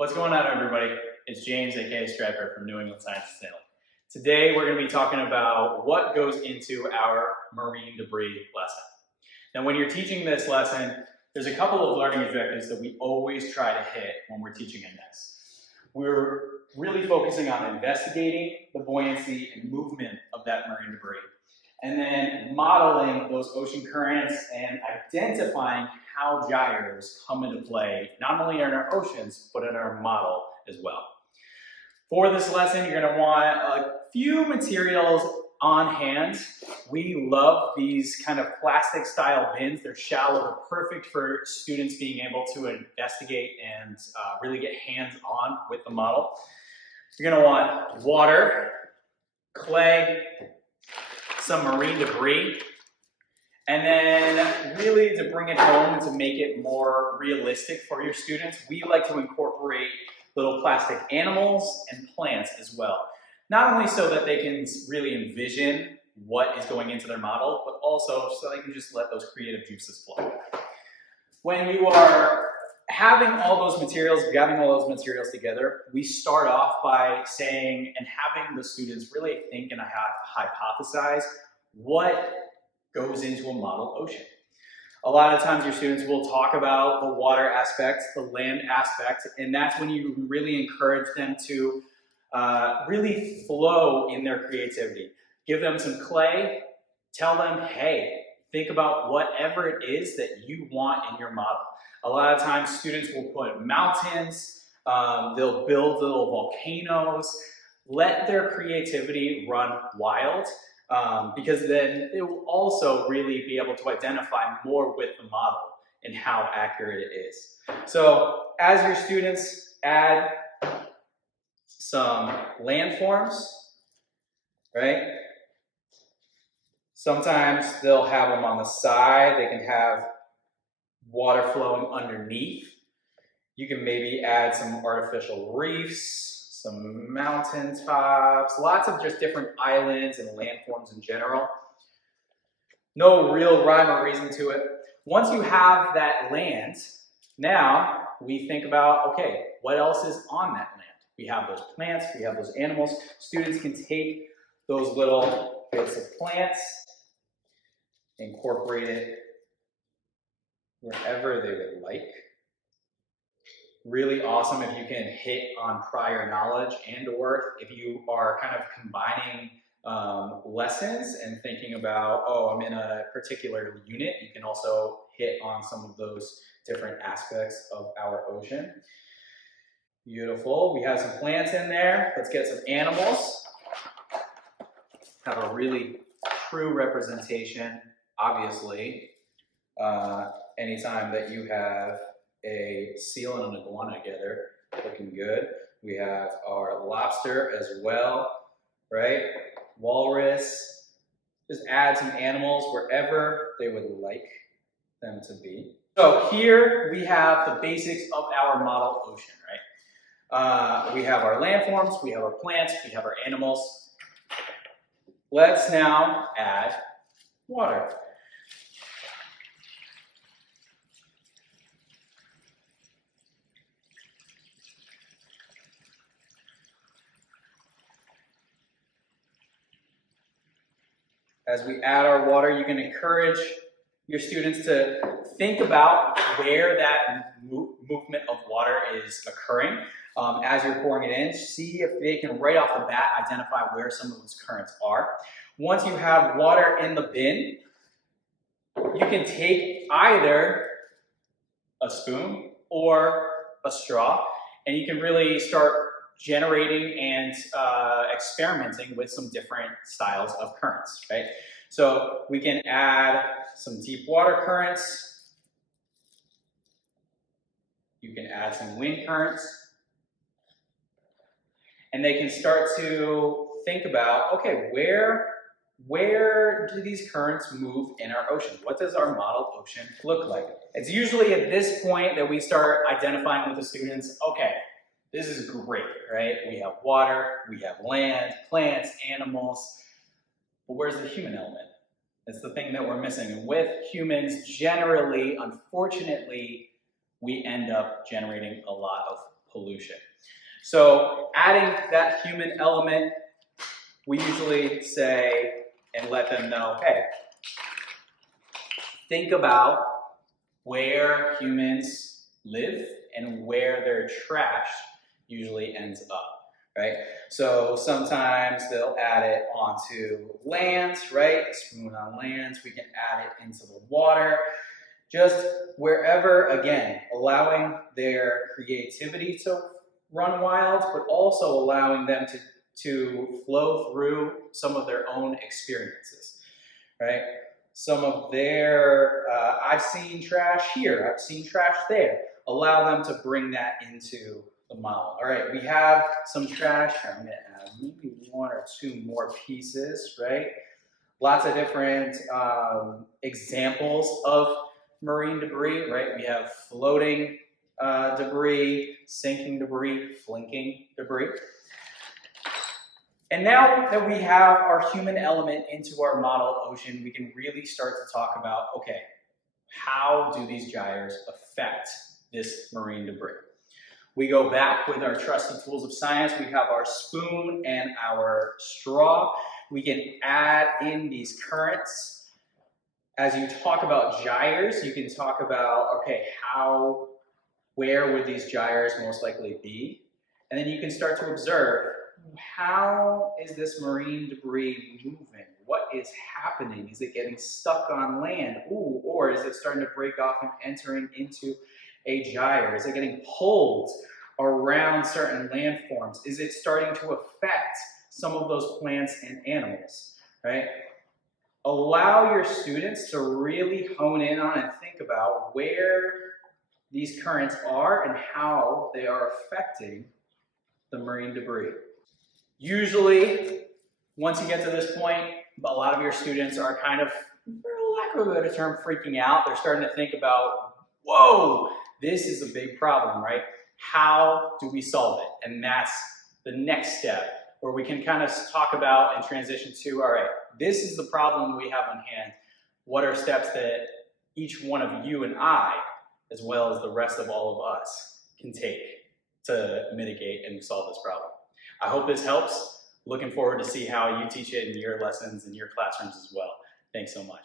What's going on, everybody? It's James, aka Striper from New England Science Channel. Today we're going to be talking about what goes into our marine debris lesson. Now, when you're teaching this lesson, there's a couple of learning objectives that we always try to hit when we're teaching a NESS. We're really focusing on investigating the buoyancy and movement of that marine debris, and then modeling those ocean currents and identifying how gyres come into play, not only in our oceans, but in our model as well. For this lesson, you're going to want a few materials on hand. We love these kind of plastic style bins. They're shallow, they're perfect for students being able to investigate and really get hands-on with the model. You're going to want water, clay, some marine debris, and then really to bring it home and to make it more realistic for your students, we like to incorporate little plastic animals and plants as well. Not only so that they can really envision what is going into their model, but also so they can just let those creative juices flow. When you are having all those materials, gathering all those materials together, we start off by saying and having the students really think and hypothesize what goes into a model ocean. A lot of times your students will talk about the water aspect, the land aspect, and that's when you really encourage them to really flow in their creativity. Give them some clay, tell them, hey, think about whatever it is that you want in your model. A lot of times students will put mountains, they'll build little volcanoes, let their creativity run wild. Because then it will also really be able to identify more with the model and how accurate it is. So as your students add some landforms, right? Sometimes they'll have them on the side. They can have water flowing underneath. You can maybe add some artificial reefs, some mountain tops, lots of just different islands and landforms in general. No real rhyme or reason to it. Once you have that land, now we think about, okay, what else is on that land? We have those plants, we have those animals. Students can take those little bits of plants, incorporate it wherever they would like. Really awesome if you can hit on prior knowledge, and or if you are kind of combining lessons and thinking about, oh, I'm in a particular unit, you can also hit on some of those different aspects of our ocean. Beautiful. We have some plants in there. Let's get some animals. Have a really true representation, obviously. Anytime that you have a seal and an iguana together, looking good. We have our lobster as well, right? Walrus. Just add some animals wherever they would like them to be. So here we have the basics of our model ocean, right? We have our landforms, we have our plants, we have our animals. Let's now add water. As we add our water, you can encourage your students to think about where that movement of water is occurring. As you're pouring it in, see if they can right off the bat identify where some of those currents are. Once you have water in the bin, you can take either a spoon or a straw, and you can really start generating and experimenting with some different styles of currents, right? So we can add some deep water currents. You can add some wind currents. And they can start to think about, okay, where do these currents move in our ocean? What does our model ocean look like? It's usually at this point that we start identifying with the students, okay, this is great, right? We have water, we have land, plants, animals, but where's the human element? That's the thing that we're missing. And with humans, generally, unfortunately, we end up generating a lot of pollution. So adding that human element, we usually say and let them know, hey, think about where humans live and where their trash usually ends up, right? So sometimes they'll add it onto lands, right? A spoon on lands, we can add it into the water. Just wherever, again, allowing their creativity to run wild, but also allowing them to flow through some of their own experiences, right? Some of their, I've seen trash here, I've seen trash there. Allow them to bring that into the model. All right, we have some trash. I'm gonna add maybe 1 or 2 more pieces, right? Lots of different examples of marine debris, right? We have floating debris, sinking debris, flinking debris. And now that we have our human element into our model ocean, we can really start to talk about, okay, how do these gyres affect this marine debris? We go back with our trusty tools of science. We have our spoon and our straw. We can add in these currents. As you talk about gyres, you can talk about, okay, where would these gyres most likely be? And then you can start to observe, how is this marine debris moving? What is happening? Is it getting stuck on land? Ooh, or is it starting to break off and entering into a gyre? Is it getting pulled around certain landforms? Is it starting to affect some of those plants and animals, right? Allow your students to really hone in on and think about where these currents are and how they are affecting the marine debris. Usually, once you get to this point, a lot of your students are kind of, for lack of a better term, freaking out. They're starting to think about, whoa, this is a big problem, right? How do we solve it? And that's the next step, where we can kind of talk about and transition to, all right, this is the problem we have on hand. What are steps that each one of you and I, as well as the rest of all of us, can take to mitigate and solve this problem? I hope this helps. Looking forward to see how you teach it in your lessons and your classrooms as well. Thanks so much.